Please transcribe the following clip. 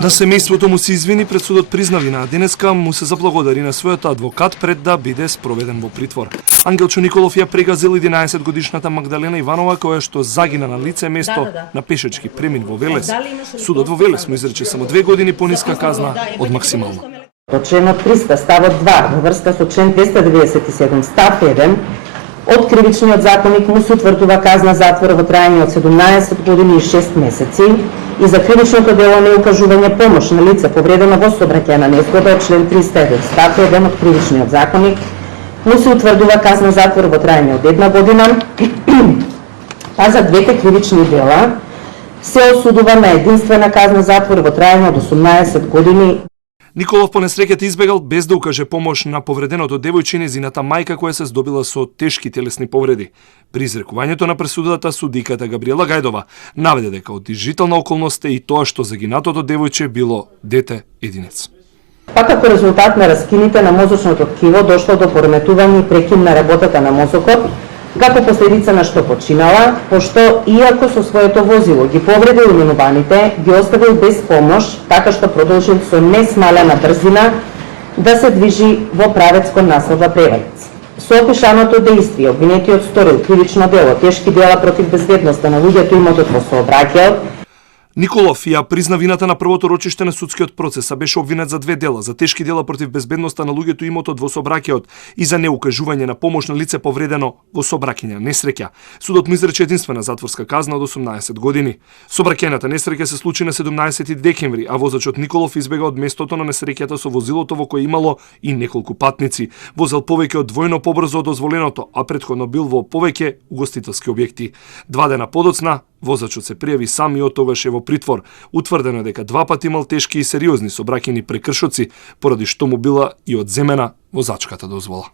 На семејството му се извини пред судот призна вина, а денеска му се заблагодари на својот адвокат пред да биде спроведен во притвор. Ангелчо Николов ја прегазил 11-годишната Магдалена Иванова, која што загина на лице место на пешечки премин во Велес. Судот во Велес му изрече само 2 години пониска казна од максимално. По членот 300 ставот 2 во врска со член 297 став 1 од Кривичниот законник му се утврдува казна затвор во траење од 17 години и 6 месеци и за кривичното дело неукажување помош на лице повредено во сообраќајна незгода од член 301 став 1 од Кривичниот законник му се утврдува казна затвор во траење од 1 година, па за двете кривични дела се осудува на единствена казна затвор во траење од 18 години. Николов по несреќата избегал без да укаже помош на повреденото девојче и нејзината мајка која се здобила со тешки телесни повреди. При изрекувањето на пресудата судиката Габриела Гајдова наведе дека одижителна околност е и тоа што загинатото девојче било дете единец. Па како резултат на раскините на мозочното ткиво дошло до пореметување и прекин на работата на мозокот, како последица на што починала, пошто иако со своето возило ги повредил именуваните, ги оставил без помош, така што продолжил со несмалена брзина да се движи во правец кон населба Превалец. Со опишаното дејствие, обвинетиот сторил кривично дело, тешки дела против безбедноста на луѓето и имотот во сообраќајот. Николов ја призна вината на првото рочиште на судскиот процес, а беше обвинет за 2 дела, за тешки дела против безбедноста на луѓето и имотот во сообраќајот и за неукажување на помош на лице повредено во сообраќајна несреќа. Судот му изрече единствена затворска казна од 18 години. Сообраќајната несреќа се случи на 17 декември, а возачот Николов избега од местото на несреќата со возилото во кое имало и неколку патници. Возел повеќе од двојно побрзо од дозволеното, а претходно бил во повеќе угостителски објекти. 2 дена подоцна возачот се пријави сам и од тогаш е во притвор. Утврдено е дека 2 пати имал тешки и сериозни сообраќајни прекршоци, поради што му била и одземена возачката дозвола.